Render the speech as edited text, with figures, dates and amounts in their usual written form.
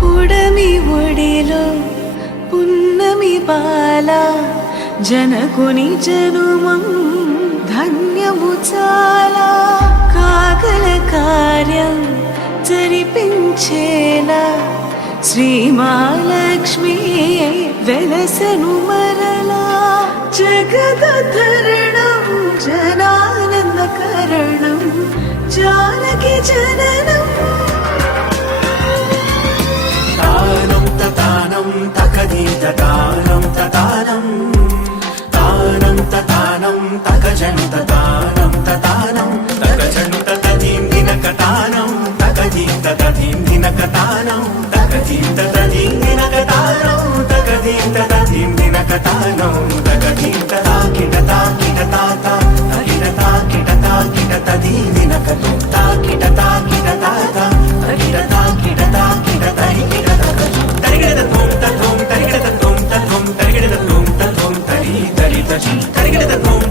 పుడమి ఒడిలో పున్నమి బాల జనకుని జనుమం ధన్యము చాలా కాగల కార్యం జరిపించేలా శ్రీ మహాలక్ష్మి వెలసను మరలా జగదధరణం జనానందకరణం జానకి జననం తానం తతానం తకదీత తానం తతానం తానం తతానం తకజంత తానం తతానం తకజంత తదీం దినక తానం తకదీత తదీం దినక తానం తకదీత తదీం దినక తానం తకదీత తదీం దినక తానం తకదీత తాకిట తాకిట తాత తకిట తాకిట తాకిట తదీ దినక తాకిట తాకిట తాత తకిట తాకిట తాకిట తరికిట తరిగిడ తోం తోం తరిగిడ తోం తోం తరిగిడ తోం తోం తరి తరి తరి తరిగిడ తోం